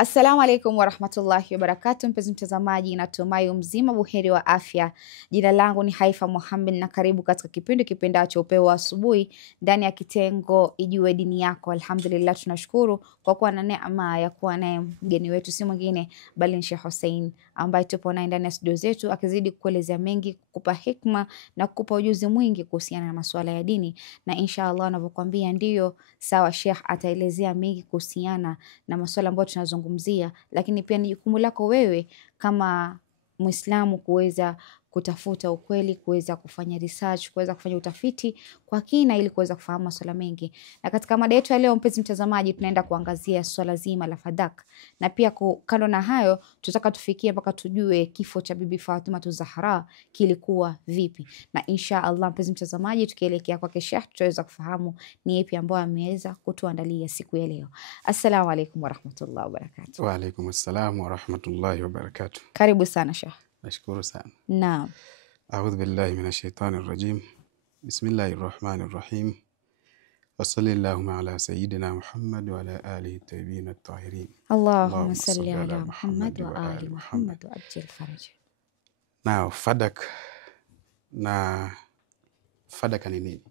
Assalamu alaikum warahmatullahi wabarakatuh, mpenzi mtazamaji, natumai mzima buheri wa afya. Jina langu ni Haifa Muhammad na karibu katika kipindi kipendacho Upeo wa Asubuhi ndani ya kitengo Ijue Dini Yako. Alhamdulillah, tunashukuru kwa kuwa na neema ya kuwa naye mgeni wetu si mwingine bali ni Sheikh Hussein ambaye tupo naye ndani ya studio zetu akizidi kukuelezea mengi, kukupa hikma na kukupa ujuzi mwingi kuhusiana na masuala ya dini, na inshallah anavyokuambia ndio sawa, Sheikh ataelezea mengi kuhusiana na masuala ambayo tunazungumzia, lakini pia ni jukumu lako wewe kama Muislamu kuweza kutafuta ukweli, kuweza kufanya research, kuweza kufanya utafiti kwa kina ili kuweza kufahamu masuala mengi. Na katika mada yetu ya leo, mpenzi mtazamaji, tunaenda kuangazia swala zima la Fadak, na pia kando na hayo tutaka tufikie mpaka tujue kifo cha Bibi Fatima Zahra kilikuwa vipi, na insha Allah mpenzi mtazamaji, tukielekea kwake Sheikh tutaweza kufahamu ni ipi ambayo ameweza kutuandalia siku ya leo. Assalamu alaikum warahmatullahi wabarakatuh. Wa alaikum assalam warahmatullahi wabarakatuh. Karibu sana Sheikh. Nashukuru sana. Naam. A'udhu billahi minash shaitani rajim. Bismillahir rahmanir rahim. Wa sallallahu ala sayyidina Muhammad wa ala alihi tayyibin at-tahirin. Allahumma salli ala Muhammad wa ali Muhammad wa ajil faraj. Now, Fadak na Fadaka ni nini?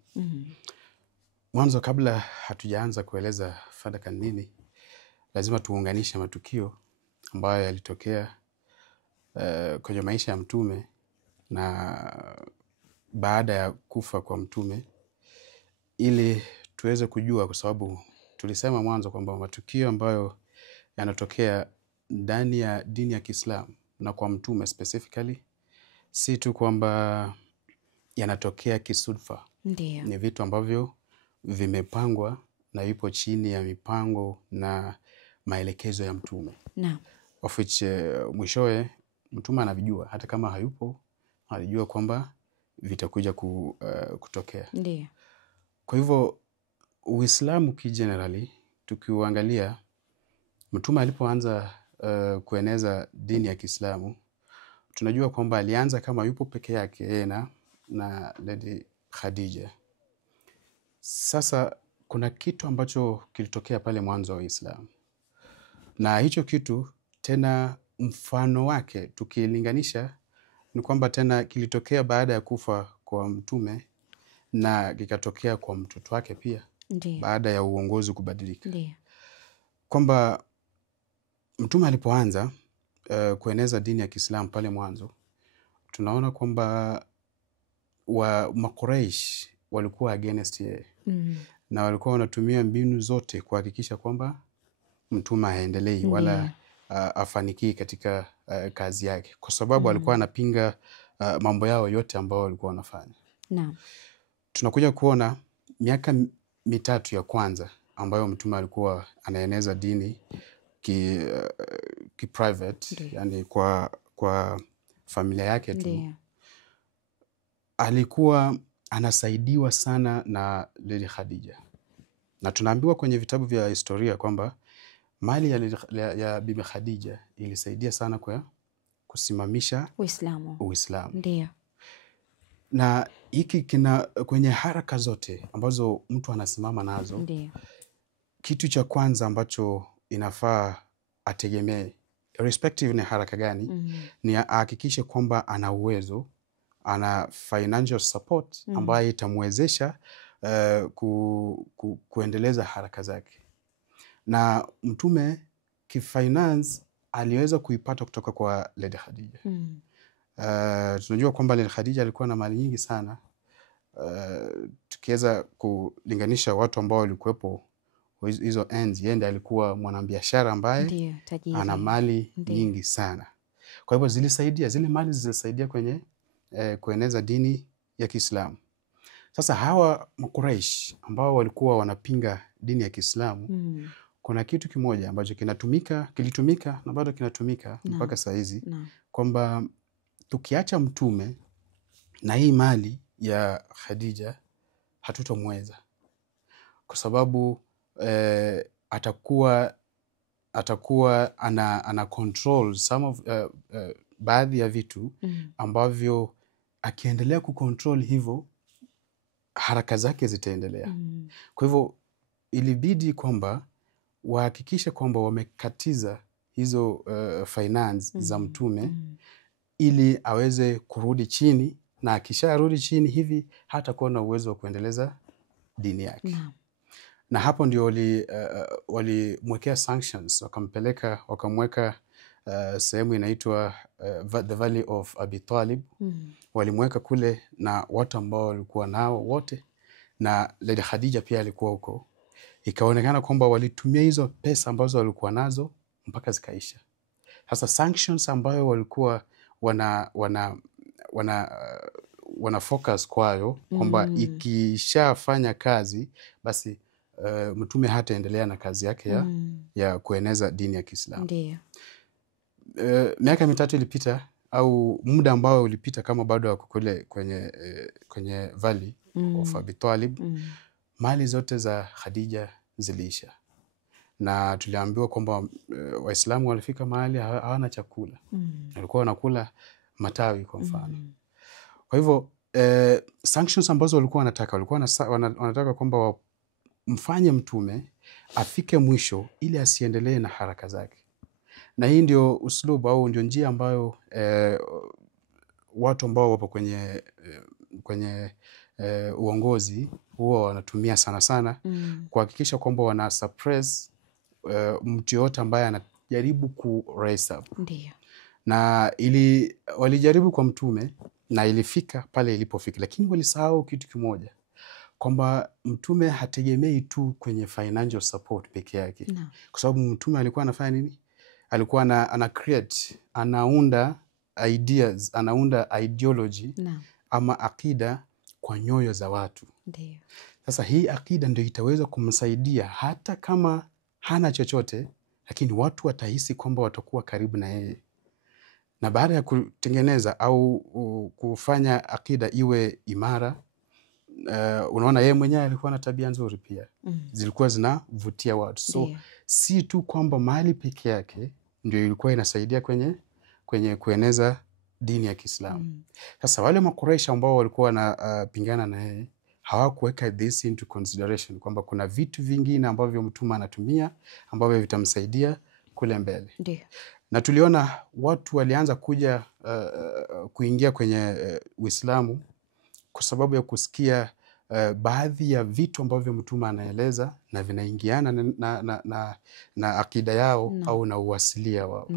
Mwanzo kabla hatujaanza kueleza Fadaka ni nini, lazima tuunganishe matukio ambayo yalitokea kwenye maisha ya Mtume na baada ya kufa kwa Mtume, ili tuweze kujua, kwa sababu tulisema mwanzo kwamba matukio ambayo yanatokea ndani ya dini ya Kiislamu na kwa Mtume specifically, si tu kwamba yanatokea kisudfa. Ndiyo. Ni vitu ambavyo vimepangwa na ipo chini ya mipango na maelekezo ya Mtume. Naam. Of which mwishowe Mtume anavijua, hata kama hayupo alijua kwamba vitakuja kutokea. Ndiyo. Kwa hivyo Uislamu kigenerally tukiuangalia, Mtume alipoanza kueneza dini ya Kiislamu, tunajua kwamba alianza kama yupo peke yake yeye na Lady Khadija. Sasa kuna kitu ambacho kilitokea pale mwanzo wa Uislamu, na hicho kitu tena mfano wake tukilinganisha ni kwamba tena kilitokea baada ya kufa kwa Mtume na kikatokea kwa mtoto wake pia. Ndiyo. Baada ya uongozi kubadilika. Ndiyo. Kwamba Mtume alipoanza kueneza dini ya Kiislamu pale mwanzo, tunaona kwamba Makuraish walikuwa against yeye. Na walikuwa wanatumia mbinu zote kuhakikisha kwamba Mtume haendelei wala afanikii katika kazi yake, kwa sababu alikuwa anapinga mambo yao yote ambao walikuwa wanafanya. Naam. Tunakuja kuona miaka mitatu ya kwanza ambayo Mtume alikuwa anaeneza dini ki private, yani kwa familia yake tu. Ndiyo. Alikuwa anasaidiwa sana na Lady Khadija, na tunaambiwa kwenye vitabu vya historia kwamba mali ya Bibi Khadija ilisaidia sana kwa kusimamisha Uislamu. Ndiyo. Na hiki kwenye haraka zote ambazo mtu anasimama nazo. Ndiyo. Kitu cha kwanza ambacho inafaa ategemee, irrespective ni haraka gani, ni ahakikishe kwamba ana uwezo, ana financial support ambayo itamwezesha kuendeleza haraka zake. Na Mtume kifinance aliweza kuipata kutoka kwa Lady Khadija. Tunajua kwamba Lady Khadija alikuwa na mali nyingi sana. Tukiweza kulinganisha watu ambao walikuwepo hizo enzi, yeye alikuwa mwanabiashara ambaye ana mali nyingi sana. Kwa hivyo zile mali zilisaidia kwenye kueneza dini ya Kiislamu. Sasa hawa Makuraish ambao walikuwa wanapinga dini ya Kiislamu, kuna kitu kimoja ambacho kilitumika na bado kinatumika mpaka saa hizi, kwamba tukiacha Mtume na hii mali ya Khadija hatutomweza, kwa sababu atakuwa ana control some of baadhi ya vitu ambavyo akiendelea kucontrol hivyo haraka zake zitaendelea. Kwa hivyo ilibidi kwamba wahakikishe kwamba wamekatiza hizo finance za mtume ili aweze kurudi chini, na akisharudi chini hivi hata kuwa na uwezo wa kuendeleza dini yake. Na hapo ndio walimwekea sanctions, wakamweka sehemu inaitwa the Valley of Abi Talib. Walimweka kule na watu ambao walikuwa nao wote, na Lady Khadija pia alikuwa huko. Ikaonekana kwamba walitumia hizo pesa ambazo walikuwa nazo mpaka zikaisha. Sasa sanctions ambayo walikuwa wana focus kwayo kwamba ikishafanya kazi basi mtume hataendelea na kazi yake ya kueneza dini ya Kiislamu. Ndio. Miaka 3 ilipita, au muda ambao ulipita kama bado wako kule kwenye Valley of Abi Talib, mali zote za Khadija ziliisha. Na tuliambiwa kwamba Waislamu walifika mahali hawana chakula. Walikuwa wanakula matawi kwa mfano. Kwa hivyo sanctions ambazo walikuwa wanataka kwamba mfanye mtume afike mwisho ili asiendelee na haraka zake. Na hii ndio uslubu au ndio njia ambayo watu ambao wapo kwenye uongozi huwa wanatumia sana sana kuhakikisha kwamba wana suppress mtu yote ambaye anajaribu ku raise up. Ndio. Na walijaribu kwa mtume na ilifika pale ilipofika, lakini walisahau kitu kimoja, kwamba mtume hategemei tu kwenye financial support peke yake. Kwa sababu mtume alikuwa anafanya nini? Alikuwa ana create, anaunda ideas, anaunda ideology ama akida kwa nyoyo za watu. Ndio. Sasa hii akida ndio itaweza kumsaidia hata kama hana chochote, lakini watu watahisi kwamba watakuwa karibu na yeye. Na baada ya kutengeneza au kufanya akida iwe imara, unaona yeye mwenyewe alikuwa na tabia nzuri pia. Zilikuwa zinavutia watu. So si tu kwamba mali peke yake ndio ilikuwa inasaidia kwenye kueneza dini ya Kiislamu. Sasa wale Makuraish ambao walikuwa wanapingana na yeye hawakuweka this into consideration, kwamba kuna vitu vingine ambavyo mtume anatumia ambavyo vitamsaidia kule mbele. Ndio. Na tuliona watu walianza kuingia kwenye Uislamu kwa sababu ya kusikia baadhi ya vitu ambavyo mtume anaeleza na vinaingiana na akida yao au na uasilia wao.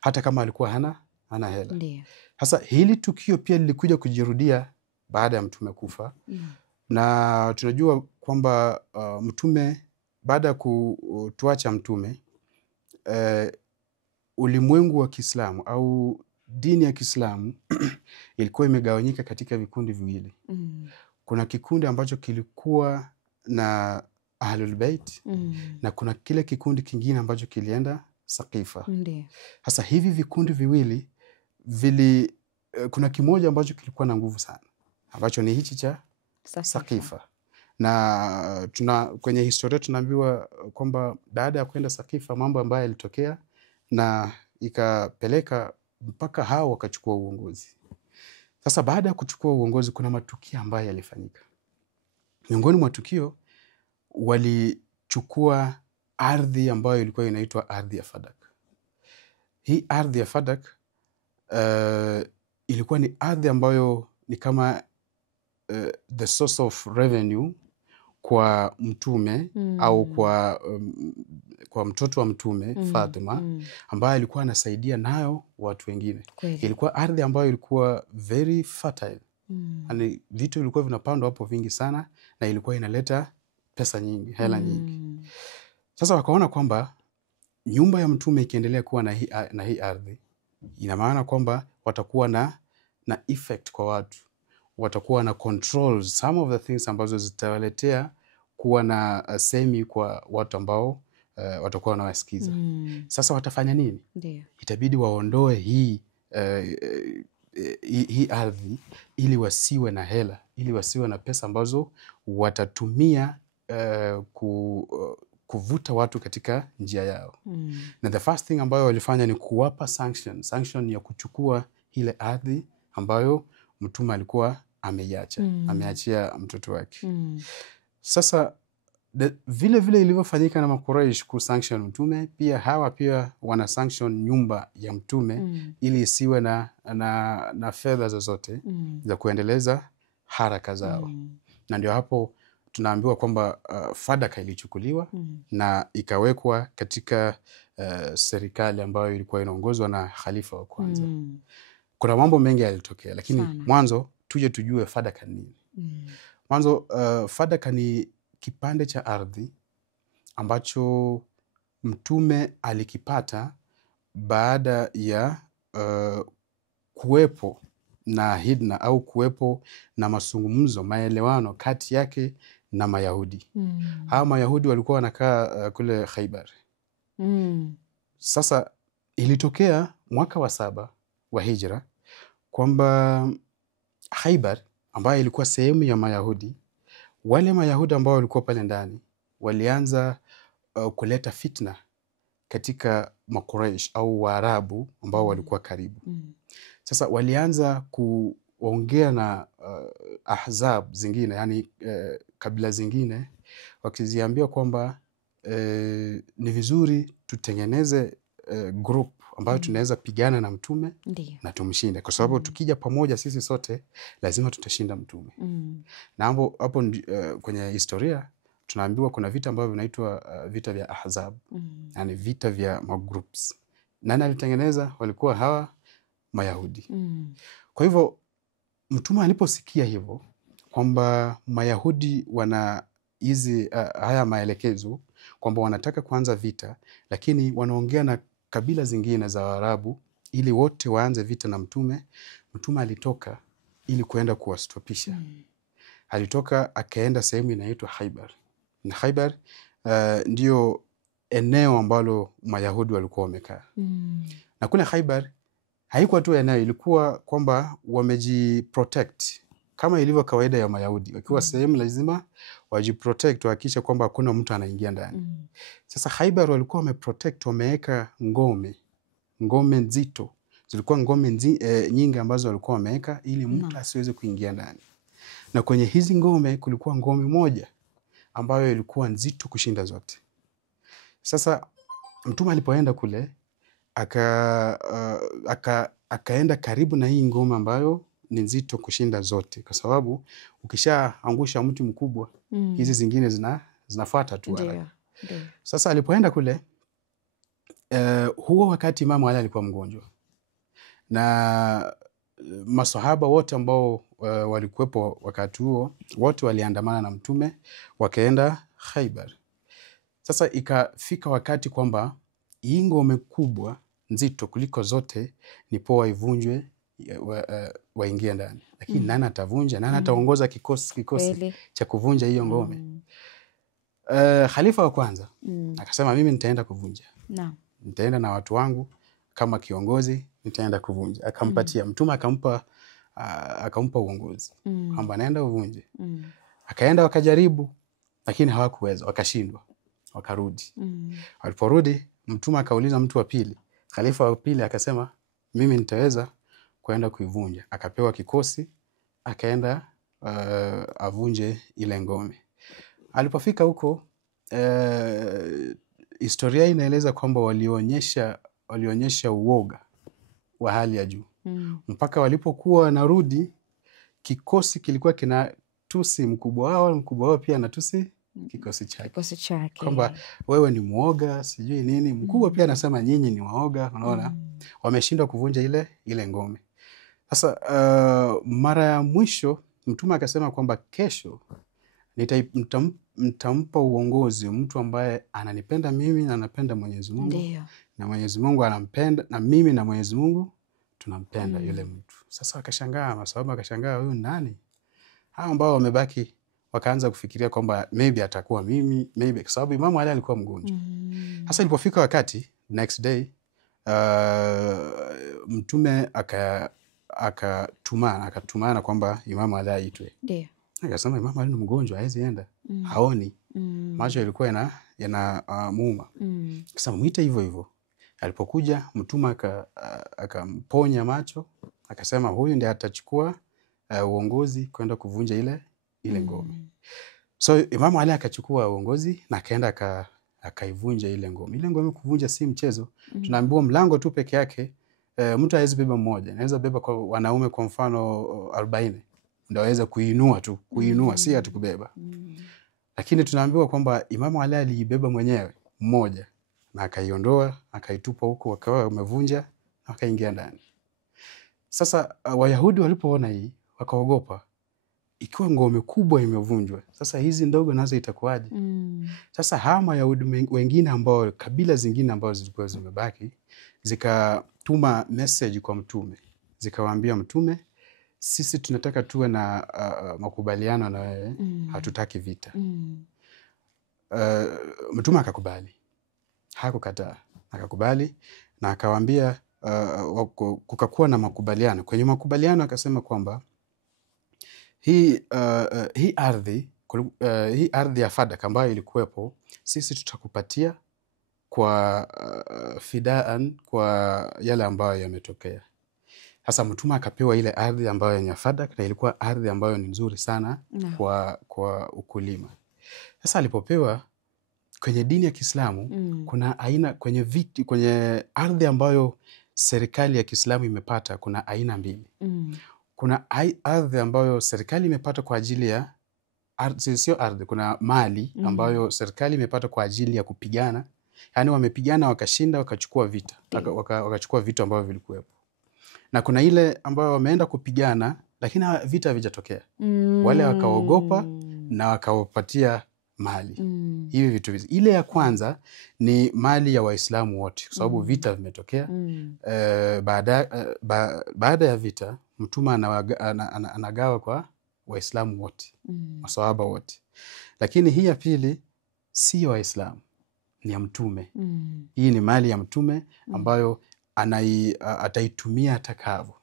Hata kama alikuwa hana hela. Ndio. Sasa hili tukio pia lilikuja kujirudia baada ya mtume kufa. Na tunajua kwamba mtume baada ya kutuacha mtume, ulimwengu wa Kiislamu au dini ya Kiislamu ilikuwa imegawanyika katika vikundi viwili. Kuna kikundi ambacho kilikuwa na Ahlul Bait na kuna kile kikundi kingine ambacho kilienda Saqifa. Sasa hivi vikundi viwili kuna kimoja ambacho kilikuwa na nguvu sana, ambacho ni hichi cha Saqifa. Na kwenye historia tunaambiwa kwamba baada ya kwenda Saqifa mambo ambayo yalitokea na ikapeleka mpaka hao wakachukua uongozi. Sasa baada ya kuchukua uongozi kuna matukio ambayo yalifanyika. Miongoni mwa tukio, walichukua ardhi ambayo ilikuwa inaitwa ardhi ya Fadak. Hii ardhi ya Fadak ilikuwa ni ardhi ambayo ni kama the source of revenue kwa mtume au kwa mtoto wa mtume Fatima, ambaye alikuwa anasaidia nayo watu wengine. Ilikuwa ardhi ambayo ilikuwa very fertile. Yani vitu vilikuwa vinapandwa hapo vingi sana na ilikuwa inaleta pesa nyingi, hela nyingi. Sasa wakaona kwamba nyumba ya mtume ikiendelea kuwa na hii ardhi, ina maana kwamba watakuwa na effect kwa watu. Watakuwa na control some of the things ambazo zitawaletea kuwa na semi kwa watu ambao watakuwa wanawasikiza. Sasa watafanya nini? Ndio. Itabidi waondoe hii ardhi ili wasiwe na hela, ili wasiwe na pesa ambazo watatumia kuvuta watu katika njia yao. Na the first thing ambayo walifanya ni kuwapa sanction ya kuchukua ile ardhi ambayo mtume alikuwa ameachia mtoto wake. Sasa vile vile ilivyofanyika na Makuraish kusanction mtume, pia hawa pia wana sanction nyumba ya mtume ili isiwe na fedha zozote za kuendeleza haraka zao. Na ndio hapo tunaambiwa kwamba Fadaka ilichukuliwa na ikawekwa katika serikali ambayo ilikuwa inaongozwa na khalifa wa kwanza. Kuna mambo mengi yalitokea, lakini mwanzo tuje tujue Fadaka ni nini. Mwanzo Fadaka ni kipande cha ardhi ambacho mtume alikipata baada ya kuwepo na hidna au kuwepo na mazungumzo, maelewano kati yake na Mayahudi. Hawa Mayahudi walikuwa wanakaa kule Khaybar. Sasa ilitokea mwaka wa 7 wa Hijra kwamba Khaybar ambayo ilikuwa sehemu ya Mayahudi, wale Mayahudi ambao walikuwa pale ndani walianza kuleta fitna katika Makuraish au Waarabu ambao walikuwa karibu. Sasa walianza kuongea na ahzab zingine, yani kabila zingine, wakiziambia kwamba ni vizuri tutengeneze group ambayo tunaweza pigana na mtume na tumshinde, kwa sababu tukija pamoja sisi sote lazima tutashinda mtume. Na hapo kwenye historia tunaambiwa kuna vita ambavyo vinaitwa vita vya ahzab, yani vita vya magroups. Nani alitengeneza? Walikuwa hawa Mayahudi. Kwa hivyo mtume aliposikia hivyo kwamba Mayahudi wana hizi haya maelekezo kwamba wanataka kuanza vita, lakini wanaongea na kabila zingine za Waarabu ili wote waanze vita na mtume, mtume alitoka ili kuenda kuwastopisha. Alitoka akaenda sehemu inaitwa Khaybar. Na Khaybar ndio eneo ambalo Mayahudi walikuwa wamekaa. Na kule Khaybar haikuwa tu eneo, ilikuwa kwamba wamejiprotect kama ilivyo kawaida ya Mayahudi. Wakiwa sehemu lazima wajiprotect, wahakikishe kwamba hakuna mtu anaingia ndani. Sasa Khaybar walikuwa wameprotect, wameweka ngome nzito. Zilikuwa ngome nyingi ambazo walikuwa wameweka ili mtu asiweze kuingia ndani. Na kwenye hizi ngome kulikuwa ngome moja ambayo ilikuwa nzito kushinda zote. Sasa mtume alipoenda kule akaenda karibu na hii ngome ambayo ni nzito kushinda zote, kwa sababu ukishaangusha mtu mkubwa hizi zingine zinafuata tu. Sasa alipoenda kule huo wakati Imam Ali alikuwa mgonjwa, na masahaba wote ambao walikuwepo wakati huo wote waliandamana na mtume wakaenda Khaybar. Sasa ikafika wakati kwamba hii ngome kubwa nzito kuliko zote ni poa ivunjwe, waingie ndani. Lakini nani atavunja? Nani ataongoza kikosi cha kuvunja hiyo ngome? Khalifa wa kwanza akasema mimi nitaenda kuvunja. Nitaenda na watu wangu kama kiongozi, nitaenda kuvunja. Akampatia mtume, akampa uongozi kwamba naenda uvunje. Akaenda wakajaribu, lakini hawakuweza, wakashindwa, wakarudi. Waliporudi mtume akauliza mtu wa pili, khalifa wa pili akasema mimi nitaweza kwenda kuivunja. Akapewa kikosi, akaenda avunje ile ngome. Alipofika huko historia inaeleza kwamba walionyesha uoga wa hali ya juu. Mpaka walipokuwa wanarudi, kikosi kilikuwa kinatusi mkubwa wao pia anatusi kikosi chake. Kwamba wewe ni muoga, sijui nini. Mkubwa pia anasema nyinyi ni waoga, unaona? Wameshindwa kuvunja ile ngome. Sasa mara ya mwisho mtume akasema kwamba kesho nitampa uongozi mtu ambaye ananipenda mimi na anapenda Mwenyezi Mungu. Na Mwenyezi Mungu anampenda, na mimi na Mwenyezi Mungu tunampenda yule mtu. Sasa wakashangaa, masahaba wakashangaa, huyu nani? Hao ambao wamebaki wakaanza kufikiria kwamba maybe atakuwa mimi, maybe, kwa sababu Imam Ali alikuwa mgonjwa. Sasa ilipofika wakati next day mtume akatumana kwamba Imam Ali aitwe. Akasema Imam Ali ni mgonjwa, hawezi enda. Haoni. Macho yalikuwa yanamuuma. Akasema muite hivyo. Alipokuja mtume akamponya macho, akasema huyu ndiye atachukua uongozi kwenda kuvunja ile ngome. So Imamu Ali akachukua uongozi na akaenda akaivunja ile ngome. Ile ngome kuvunja si mchezo. Tunaambiwa mlango tu peke yake mtu hawezi beba mmoja. Anaweza beba kwa wanaume kwa mfano 40. Ndio aweza kuinua tu, si ati kubeba. Lakini tunaambiwa kwamba Imamu Ali aliibeba mwenyewe mmoja na akaiondoa, akaitupa huko, wakawa wamevunja na wakaingia ndani. Sasa Wayahudi walipoona hii wakaogopa. Ikiwa ngome kubwa imevunjwa, sasa hizi ndogo nazo itakuwaje? Sasa hawa Wayahudi wengine ambao kabila zingine ambao zilikuwa zimebaki zikatuma message kwa mtume. Zikawaambia mtume, sisi tunataka tuwe na makubaliano na wewe, hatutaki vita. Mtume akakubali. Hakukataa. Akakubali na akawaambia kukakuwa na makubaliano. Kwenye makubaliano akasema kwamba hii ardhi ya Fadak ambayo ilikuwepo, sisi tutakupatia kwa fidaan kwa yale ambayo yametokea. Sasa mtume akapewa ile ardhi ambayo ni ya Fadak na ilikuwa ardhi ambayo ni nzuri sana kwa ukulima. Sasa alipopewa, kwenye dini ya Kiislamu kuna aina kwenye ardhi ambayo serikali ya Kiislamu imepata, kuna aina mbili. Kuna ardhi ambayo serikali imepata kwa ajili ya sio ardhi, kuna mali ambayo serikali imepata kwa ajili ya kupigana. Yaani wamepigana wakashinda, wakachukua vita. Wakachukua vitu ambavyo vilikuwepo. Na kuna ile ambayo wameenda kupigana lakini vita havijatokea. Wale wakaogopa na wakawapatia mali. Hivi vitu hizi. Ile ya kwanza ni mali ya Waislamu wote kwa sababu vita vimetokea. Baada ya vita mtume anagawa kwa Waislamu wote, maswahaba wote. Lakini hii ya pili si ya Waislamu, ni ya mtume. Hii ni mali ya mtume ambayo ataitumia atakavyo.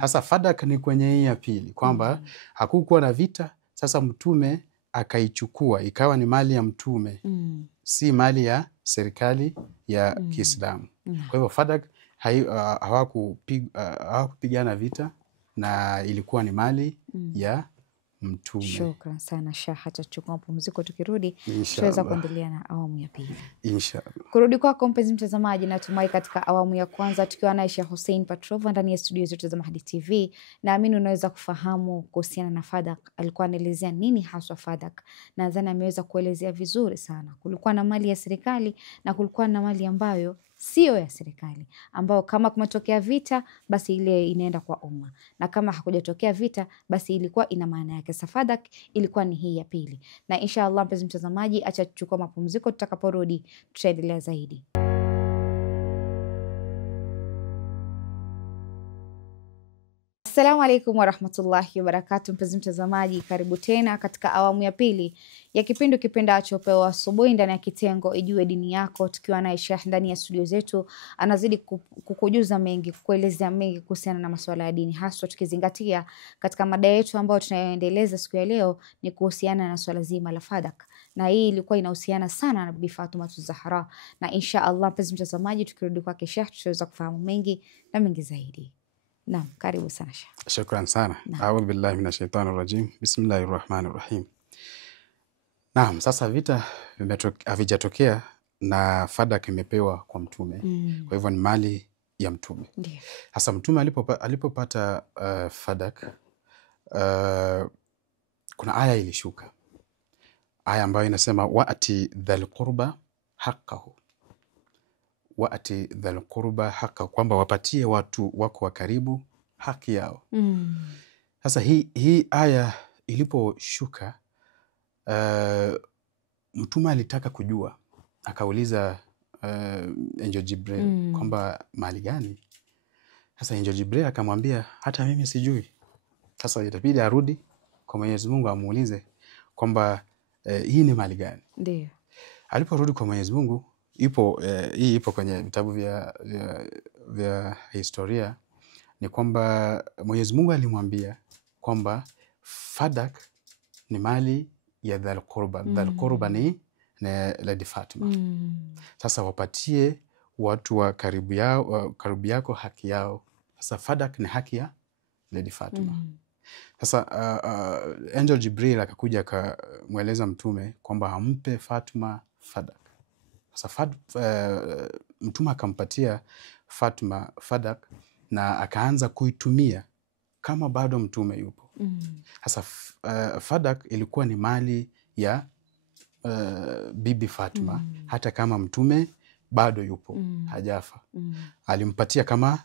Sasa Fadak ni kwenye hii ya pili kwamba hakukuwa na vita, sasa mtume akaichukua ikawa ni mali ya mtume, si mali ya serikali ya Kiislamu. Kwa hivyo Fadak hawakupigana vita na ilikuwa ni mali ya mtume. Shukran sana Sheikh, hatachukua mapumziko, tukirudi tutaweza kuendelea na awamu ya pili. Inshallah. Kurudi kwako mpenzi mtazamaji, natumai katika awamu ya kwanza tukiwa naye Sheikh Hussein Patrova ndani ya studio zetu za Mahdi TV, naamini unaweza kufahamu kuhusiana na Fadak. Alikuwa anaelezea nini haswa Fadak, na nadhani ameweza kuelezea vizuri sana. Kulikuwa na mali ya serikali na kulikuwa na mali ambayo sio ya serikali, ambao kama kumetokea vita basi ile inaenda kwa umma, na kama hakujatokea vita basi ilikuwa ina maana yake. Fadak ilikuwa ni hii ya pili, na inshallah mpenzi mtazamaji, acha tuchukua mapumziko, tutakaporudi tutaendelea zaidi. Assalamu alaikum warahmatullahi wabarakatuh. Mpenzi mtazamaji, karibu tena katika awamu ya pili ya kipindi kipendacho Upeo Asubuhi ndani ya kitengo Ijue Dini Yako, tukiwa naye Sheikh ndani ya studio zetu. Anazidi kukujuza mengi, kukuelezea mengi kuhusiana na masuala ya dini, haswa tukizingatia katika mada yetu ambayo tunayoendeleza siku ya leo ni kuhusiana na swala zima la Fadak, na hii ilikuwa inahusiana sana na Bibi Fatuma Zahra, na insha Allah mpenzi mtazamaji, tukirudi kwake Sheikh tutaweza kufahamu mengi na mengi zaidi. Naam, karibu sana Sheikh. Shukran sana. A'udhu billahi minash shaitani rajim. Bismillahir rahmanir rahim. Naam, sasa vita havijatokea na Fadak imepewa kwa mtume. Kwa hivyo ni mali ya mtume. Ndiyo. Sasa mtume alipopata Fadak, kuna aya ilishuka. Aya ambayo inasema wa'ati dhal qurba haqqahu. Wa'ati dhal qurba haqqahu, kwamba wapatie watu wako wa karibu haki yao. Sasa hii aya iliposhuka, mtume alitaka kujua, akauliza Angel Jibril kwamba mali gani? Sasa Angel Jibril akamwambia hata mimi sijui. Sasa itabidi arudi kwa Mwenyezi Mungu amuulize kwamba hii ni mali gani? Ndiyo. Aliporudi kwa Mwenyezi Mungu, hii ipo kwenye vitabu vya historia, ni kwamba Mwenyezi Mungu alimwambia kwamba Fadak ni mali ya Dhal Qurba. Dhal Qurba ni Lady Fatima. Sasa wapatie watu wa karibu yako haki yao. Sasa Fadak ni haki ya Lady Fatima. Sasa Angel Jibril akakuja akamweleza Mtume kwamba ampe Fatma fadak. Sasa Mtume akampatia Fatma fadak na akaanza kuitumia kama bado Mtume yupo. Sasa fadak ilikuwa ni mali ya Bibi Fatma hata kama Mtume bado yupo, hajafa. Alimpatia kama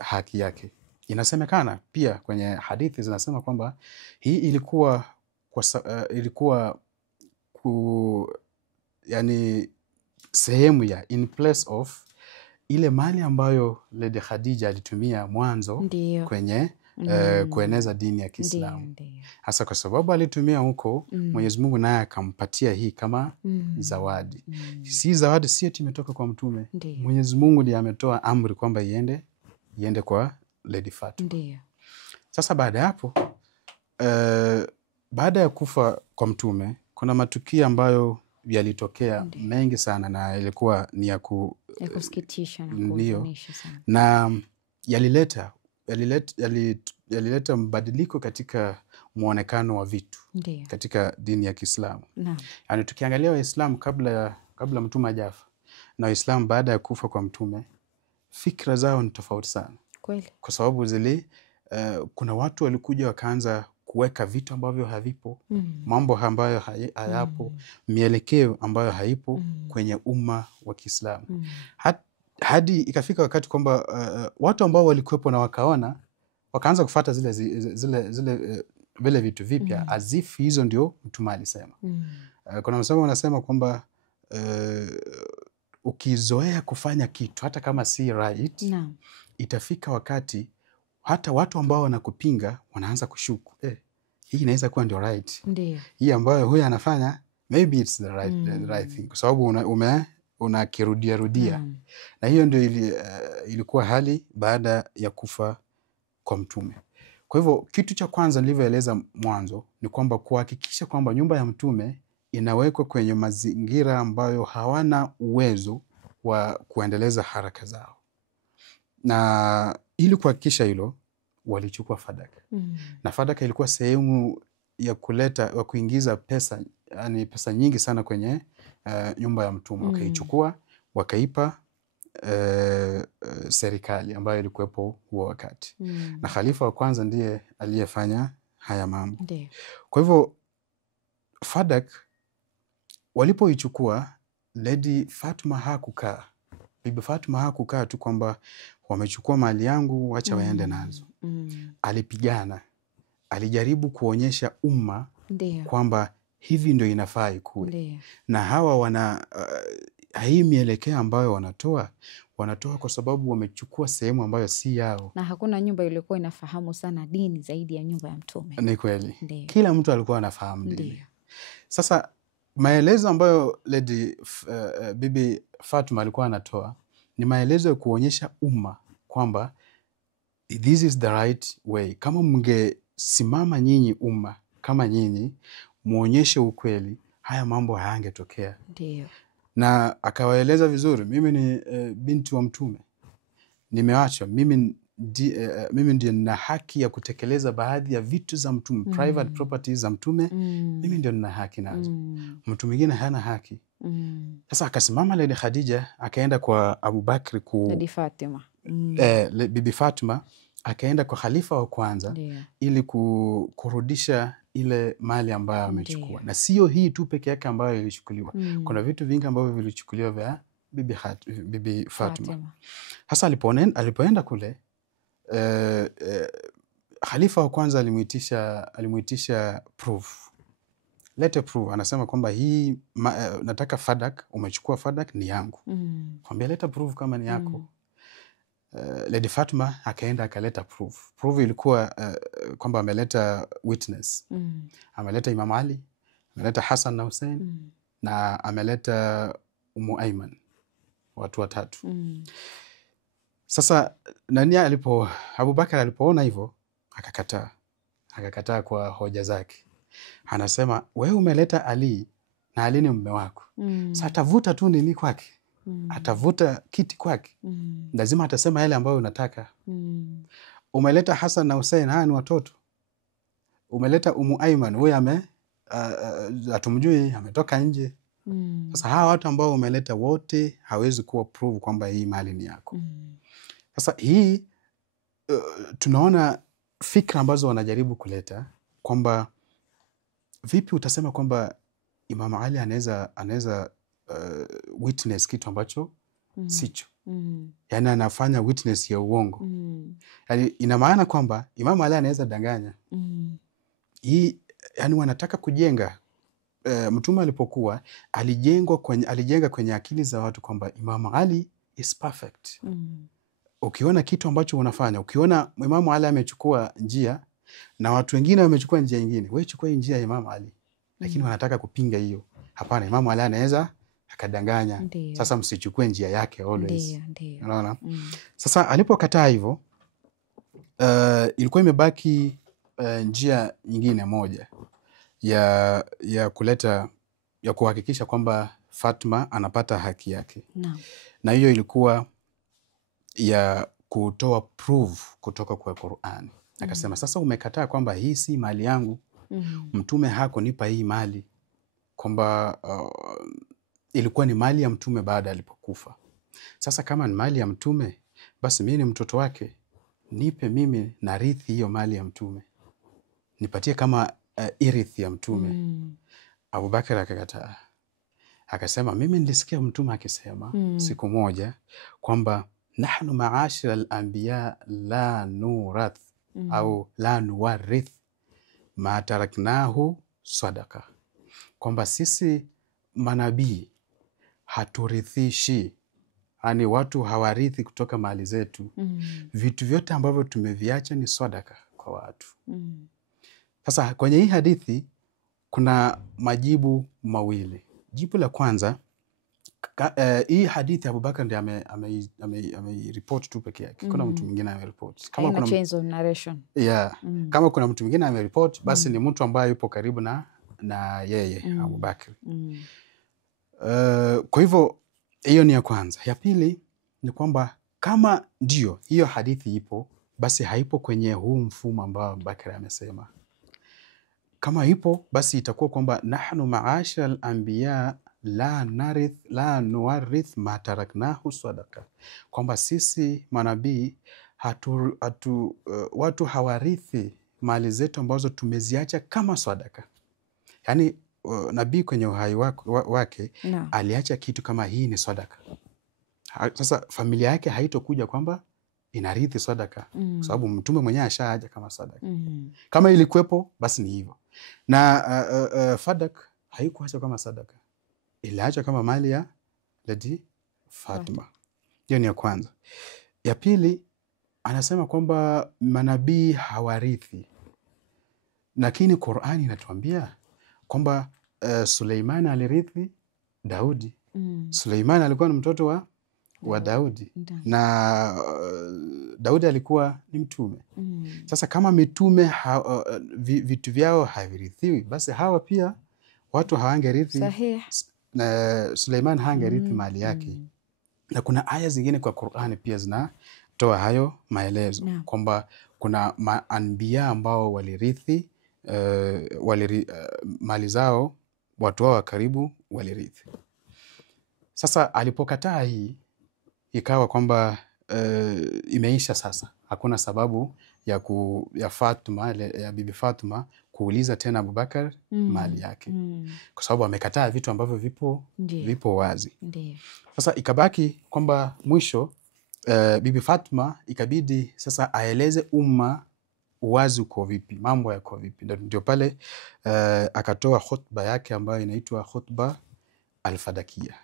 haki yake. Inasemekana pia kwenye hadithi zinasema kwamba hii ilikuwa yani sehemu ya in place of ile mali ambayo Lady Khadija alitumia mwanzo kwenye kueneza dini ya Kiislamu. Hasa kwa sababu alitumia huko, Mwenyezi Mungu naye akampatia hii kama zawadi. Si zawadi, si eti imetoka kwa Mtume. Mwenyezi Mungu ndiye ametoa amri kwamba iende kwa Lady Fatma. Sasa baada ya hapo, baada ya kufa kwa Mtume, kuna matukio ambayo yalitokea mengi sana na ilikuwa ni ya kusikitisha na kuhuzunisha sana. Na yalileta mabadiliko katika muonekano wa vitu katika dini ya Kiislamu. Yaani tukiangalia Waislamu kabla Mtume hajafa na Waislamu baada ya kufa kwa Mtume, fikra zao ni tofauti sana. Kweli. Kwa sababu kuna watu walikuja wakaanza kuweka vitu ambavyo havipo, mambo ambayo hayapo, mielekeo ambayo haipo kwenye umma wa Kiislamu. Hadi ikafika wakati kwamba watu ambao walikuwepo na wakaanza kufuata vile vitu vipya azifu hizo ndio Mtume alisema. Kuna msemo unasema kwamba ukizoea kufanya kitu hata kama si right, itafika wakati hata watu ambao wanakupinga wanaanza kushuku, hii inaweza kuwa ndio right. Hii ambayo huyu anafanya maybe it's the right thing, kwa sababu unakirudia rudia. Na hiyo ndio ilikuwa hali baada ya kufa kwa Mtume. Kwa hivyo kitu cha kwanza nilivyoeleza mwanzo ni kwamba kuhakikisha kwamba nyumba ya Mtume inawekwa kwenye mazingira ambayo hawana uwezo wa kuendeleza haraka zao. Na ili kuhakikisha hilo, walichukua fadaka. Na fadaka ilikuwa sehemu ya kuingiza pesa, yani pesa nyingi sana kwenye nyumba ya Mtume. Wakaichukua, wakaipa serikali ambayo ilikuwepo huo wakati. Na khalifa wa kwanza ndiye aliyefanya haya mambo. Kwa hivyo fadak walipoichukua, Lady Fatma hakukaa. Bibi Fatma hakukaa tu kwamba wamechukua mali yangu wacha waende nazo. Alipigana. Alijaribu kuonyesha umma kwamba hivi ndio inafaa ikuwe. Na hawa hii mielekeo ambayo wanatoa kwa sababu wamechukua sehemu ambayo si yao. Na hakuna nyumba ilikuwa inafahamu sana dini zaidi ya nyumba ya Mtume. Ni kweli. Kila mtu alikuwa anafahamu dini. Sasa maelezo ambayo Bibi Fatma alikuwa anatoa ni maelezo ya kuonyesha umma kwamba this is the right way. Kama mngesimama nyinyi umma kama nyinyi muonyeshe ukweli, haya mambo hayangetokea. Na akawaeleza vizuri, mimi ni binti wa Mtume, nimeachwa, mimi ndiye nina haki ya kutekeleza baadhi ya vitu za Mtume, private properties za Mtume, mimi ndio nina haki nazo. Mtu mwingine hana haki. Sasa akasimama Lady Khadija, akaenda kwa Abu Bakr Lady Fatima. Bibi Fatma akaenda kwa khalifa wa kwanza ili kurudisha ile mali ambayo amechukua. Na sio hii tu peke yake ambayo ilichukuliwa. Kuna vitu vingi ambavyo vilichukuliwa vya Bibi Fatma. Hasa alipoenda kule, khalifa wa kwanza alimuitisha proof. Lete proof. Anasema kwamba hii nataka fadak, umechukua fadak ni yangu. Kwambia leta proof kama ni yako. Lady Fatma akaenda akaleta proof. Proof ilikuwa kwamba ameleta witness. Ameleta Imam Ali, ameleta Hassan na Hussein, na ameleta Umu Aiman, watu watatu. Sasa Abu Bakar alipoona hivyo akakataa kwa hoja zake. Anasema wewe umeleta Ali na Ali ni mume wako. Sasa atavuta tu nini kwake? Atavuta kiti kwake. Lazima atasema yale ambayo unataka. Umeleta Hassan na Hussein, haya ni watoto. umeleta Aiman, huyu hatumjui, ametoka nje. Sasa hawa watu ambao umeleta wote hawezi kuwa prove kwamba hii mali ni yako. Sasa hii tunaona fikra ambazo wanajaribu kuleta kwamba vipi utasema kwamba Imam Ali anaweza witness kitu ambacho sicho. Yani anafanya witness ya uongo. Yani ina maana kwamba Imam Ali anaweza danganya. Hii yani wanataka kujenga Mtume alipokuwa alijenga kwenye akili za watu kwamba Imam Ali is perfect. Ukiona kitu ambacho unafanya, ukiona Imam Ali amechukua njia na watu wengine wamechukua njia nyingine, wewe chukua njia ya Imam Ali. Lakini wanataka kupinga hiyo. Hapana, Imam Ali anaweza akadanganya. Sasa msichukue njia yake always. Unaona? Sasa alipokataa hivyo, ilikuwa imebaki njia nyingine moja ya kuhakikisha kwamba Fatma anapata haki yake. Na hiyo ilikuwa ya kutoa proof kutoka kwa Qur'an. Akasema sasa umekataa kwamba hii si mali yangu. Mtume hakunipa hii mali, kwamba ilikuwa ni mali ya Mtume baada alipokufa. Sasa kama ni mali ya Mtume, basi mimi ni mtoto wake, nipe mimi narithi hiyo mali ya Mtume, nipatie kama irithi ya Mtume. Abubakar akakataa, akasema mimi nilisikia Mtume akisema siku moja kwamba nahnu maashira al-anbiya la nurath au la nuwarith ma taraknahu sadaqa, kwamba sisi manabii haturithishi, yani watu hawarithi kutoka mali zetu. Vitu vyote ambavyo tumeviacha ni sadaka kwa watu. Sasa kwenye hii hadithi kuna majibu mawili. Jibu la kwanza, hii hadithi Abubakar ndiye ame-report tu peke yake. Kuna mtu mwingine ame-report. Kama kuna change of narration. Kama kuna mtu mwingine ame-report, basi ni mtu ambaye yupo karibu na yeye Abubakar. Kwa hivyo hiyo ni ya kwanza. Ya pili ni kwamba kama ndio hiyo hadithi ipo, basi haipo kwenye huu mfumo ambao Abubakar amesema. Kama ipo, basi itakuwa kwamba nahnu maashira al-anbiya la nuwarith ma taraknahu sadaqa, kwamba sisi manabii watu hawarithi mali zetu ambazo tumeziacha kama sadaka. Yani nabii kwenye uhai wake aliacha kitu kama hii ni sadaka. Sasa familia yake haitokuja kwamba inarithi sadaka, kwa sababu Mtume mwenyewe ashaaja kama sadaka. Kama ilikuwepo basi ni hivyo. Na Fadak haikuacha kama sadaka, iliacha kama mali ya Lady Fatma. Hiyo ni ya kwanza. Ya pili, anasema kwamba manabii hawarithi, lakini Qur'ani inatuambia kwamba Suleiman alirithi Daudi. Suleiman alikuwa ni mtoto wa Daudi. Na Daudi alikuwa ni mtume. Sasa kama mitume vitu vyao havirithiwi, basi hawa pia watu hawangerithi. Na Suleiman hangerithi mali yake. Na kuna aya zingine kwa Qur'ani pia zinatoa hayo maelezo kwamba kuna maanbiya ambao walirithi mali zao, watu wao wa karibu walirithi. Sasa alipokataa hii, ikawa kwamba imeisha sasa. Hakuna sababu ya Fatma, ya Bibi Fatma kuuliza tena Abubakar mali yake. Kwa sababu amekataa vitu ambavyo vipo wazi. Sasa ikabaki kwamba mwisho Bibi Fatma ikabidi sasa aeleze umma uwazi uko vipi, mambo yako vipi. Ndio pale akatoa khutba yake ambayo inaitwa khutba al-Fadakia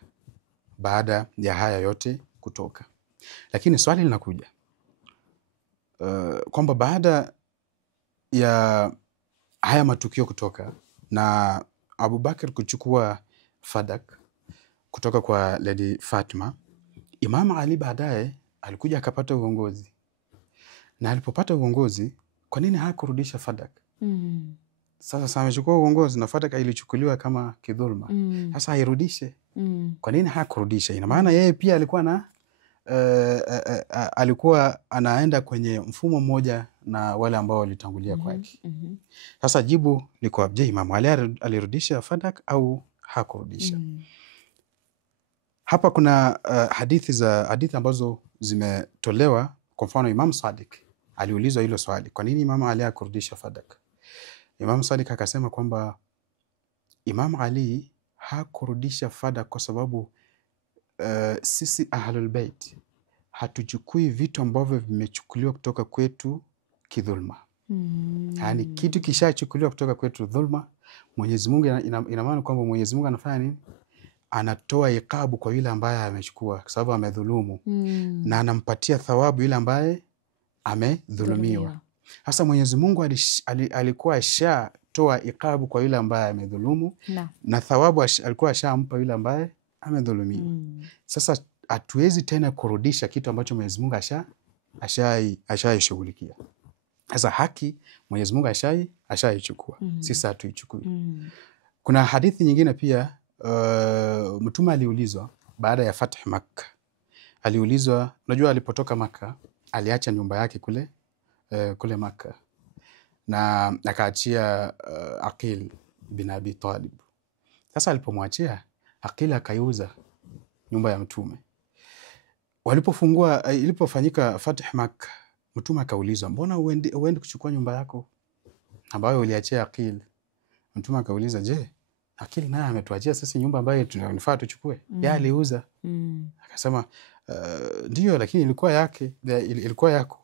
baada ya haya yote kutoka. Lakini swali linakuja kwamba baada ya haya matukio kutoka na Abubakar kuchukua Fadak kutoka kwa Lady Fatma, Imam Ali baadaye alikuja akapata uongozi. Na alipopata uongozi, kwa nini hakurudisha Fadak? Sasa amechukua uongozi na Fadak ilichukuliwa kama kidhulma. Sasa hairudishe. Kwa nini hakurudisha? Ina maana yeye pia alikuwa alikuwa anaenda kwenye mfumo mmoja na wale ambao walitangulia kwake. Sasa jibu liko, je, Imam Ali alirudisha fadak au hakurudisha? Hapa kuna hadithi ambazo zimetolewa. Kwa mfano, Imam Sadiq aliulizwa hilo swali, kwa nini Imam Ali hakurudisha fadak? Imam Sadiq akasema kwamba Imam Ali hakurudisha fadak kwa sababu sisi Ahlul Bait hatuchukui vitu ambavyo vimechukuliwa kutoka kwetu kidhulma. Yani kitu kishachukuliwa kutoka kwetu dhulma, Mwenyezi Mungu, ina maana kwamba Mwenyezi Mungu anafanya nini? Anatoa ikabu kwa yule ambaye amechukua kwa sababu amedhulumu, na anampatia thawabu yule ambaye amedhulumiwa. Sasa Mwenyezi Mungu alikuwa ashatoa ikabu kwa yule ambaye amedhulumu na thawabu alikuwa ashampa yule ambaye amedhulumiwa. Sasa hatuwezi tena kurudisha kitu ambacho Mwenyezi Mungu ashaishughulikia. Sasa haki Mwenyezi Mungu ashaichukua, sisi hatuichukui. Kuna hadithi nyingine pia, Mtume aliulizwa baada ya Fath Makkah. Aliulizwa, unajua alipotoka Makkah aliacha nyumba yake kule Makkah na akaachia Aqil bin Abi Talib. Sasa alipomwachia Aqil akaiuza nyumba ya Mtume. Ilipofanyika Fath Makkah, Mtume akaulizwa, mbona uende kuchukua nyumba yako ambayo uliachia Aqil? Mtume akauliza, je, Aqil naye ametuachia sisi nyumba ambayo tunafaa tuchukue? Yeye aliuza. Akasema ndio, lakini ilikuwa yake, ilikuwa yako.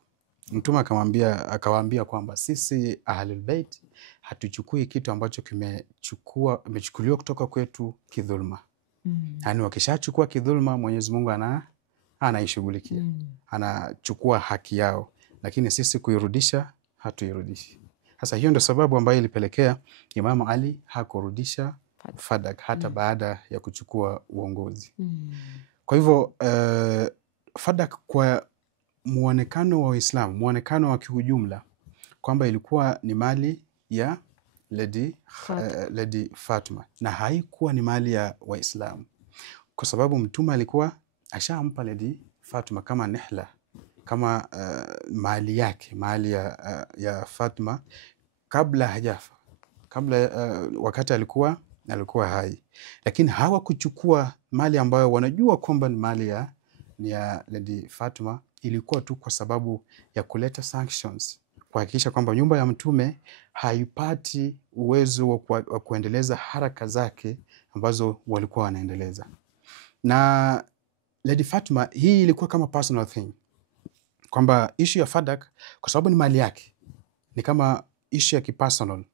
Mtume akawaambia kwamba sisi Ahlul Bait hatuchukui kitu ambacho kimechukuliwa kutoka kwetu kidhulma. Yani wakishachukua kidhulma, Mwenyezi Mungu anaishughulikia, anachukua haki yao, lakini sisi kuirudisha hatuirudishi. Sasa hiyo ndio sababu ambayo ilipelekea Imam Ali hakurudisha fadak hata baada ya kuchukua uongozi. Kwa hivyo fadak kwa muonekano wa Uislamu, muonekano wa kiujumla, kwamba ilikuwa ni mali ya Lady Fatima na haikuwa ni mali ya Waislamu, kwa sababu Mtume alikuwa ashampa Lady Fatima kama nihla, kama mali yake, mali ya Fatima kabla hajafa, wakati alikuwa hai. Lakini hawakuchukua mali ambayo wanajua kwamba ni mali ya Lady Fatima, ilikuwa tu kwa sababu ya kuleta sanctions, kuhakikisha kwamba nyumba ya Mtume haipati uwezo wa kuendeleza haraka zake ambazo walikuwa wanaendeleza. Na Lady Fatima hii ilikuwa kama personal thing, kwamba issue ya fadak kwa sababu ni mali yake ni kama issue ya kipersonal,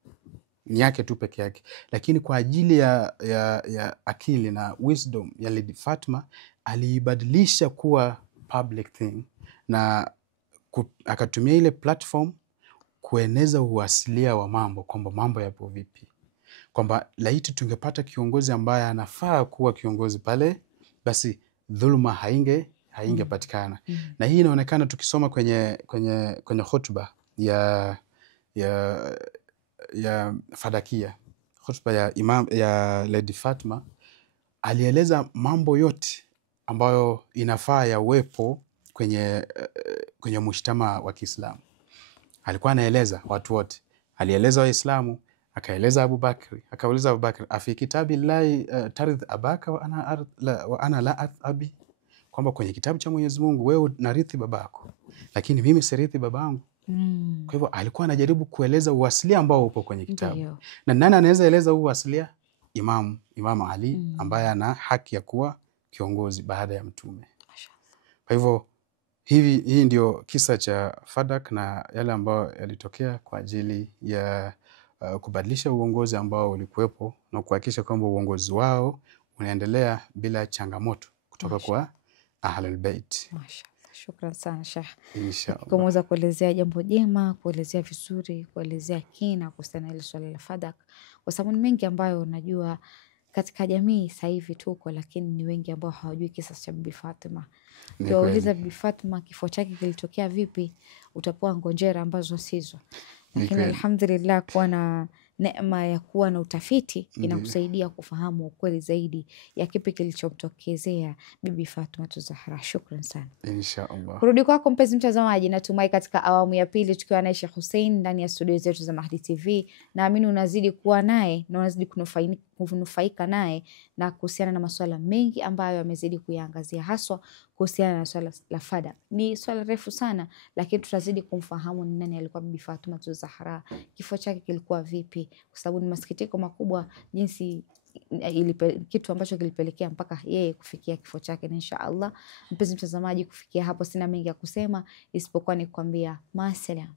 ni yake tu peke yake, lakini kwa ajili ya akili na wisdom ya Lady Fatima aliibadilisha kuwa public thing na akatumia ile platform kueneza uasilia wa mambo, kwamba mambo yapo vipi, kwamba laiti tungepata kiongozi ambaye anafaa kuwa kiongozi pale, basi dhuluma haingepatikana. Na hii inaonekana tukisoma kwenye hotuba ya Fadakia, hotuba ya Lady Fatima, alieleza mambo yote ambayo inafaa yawepo kwenye mujtama wa Kiislamu. Alikuwa anaeleza watu wote, alieleza Waislamu, akaeleza Abubakri, akauliza Abubakri, afi kitabillahi tarith abaka wa ana la arith abi, kwamba kwenye kitabu cha Mwenyezi Mungu wewe unarithi babako, lakini mimi sirithi babangu. Kwa hivyo alikuwa anajaribu kueleza uasilia ambao upo kwenye kitabu. Na nani anaweza eleza huu uasilia? Imam Ali, ambaye ana haki ya kuwa kiongozi baada ya Mtume. Kwa hivyo hii ndio kisa cha fadak na yale ambayo yalitokea kwa ajili ya kubadilisha uongozi ambao ulikuwepo na kuhakikisha kwamba uongozi wao unaendelea bila changamoto kutoka kwa Ahlul Bait. Shukran sana Sheikh. Inshallah. Kumeweza kuelezea jambo jema, kuelezea vizuri, kuelezea kina kuhusiana na ile swala la fadak, kwa sababu ni mengi ambayo najua katika jamii sasa hivi tuko, lakini ni wengi ambao hawajui kisa cha Bibi Fatima. Ukiwauliza Bibi Fatima kifo chake kilitokea vipi, utakuwa ngonjera ambazo sizo. Lakini alhamdulillah kuwa na neema ya kuwa na utafiti inakusaidia kufahamu ukweli zaidi ya kipi kilichomtokezea Bibi Fatuma Zahra. Shukran sana. Insha Allah. Kurudi kwako mpenzi mtazamaji, natumai katika awamu ya pili tukiwa naye Sheikh Hussein ndani ya studio zetu za Mahdi TV, naamini unazidi kuwa naye na unazidi kunufaika naye na kuhusiana na masuala mengi ambayo amezidi kuyaangazia, haswa kuhusiana na swala la fadak. Ni swala refu sana, lakini tutazidi kumfahamu ni nani alikuwa Bibi Fatuma Zahra, kifo chake kilikuwa vipi, kwa sababu ni masikitiko makubwa jinsi kitu ambacho kilipelekea mpaka yeye kufikia kifo chake. Na insha Allah mpenzi mtazamaji, kufikia hapo sina mengi ya kusema isipokuwa ni kuambia maasalam.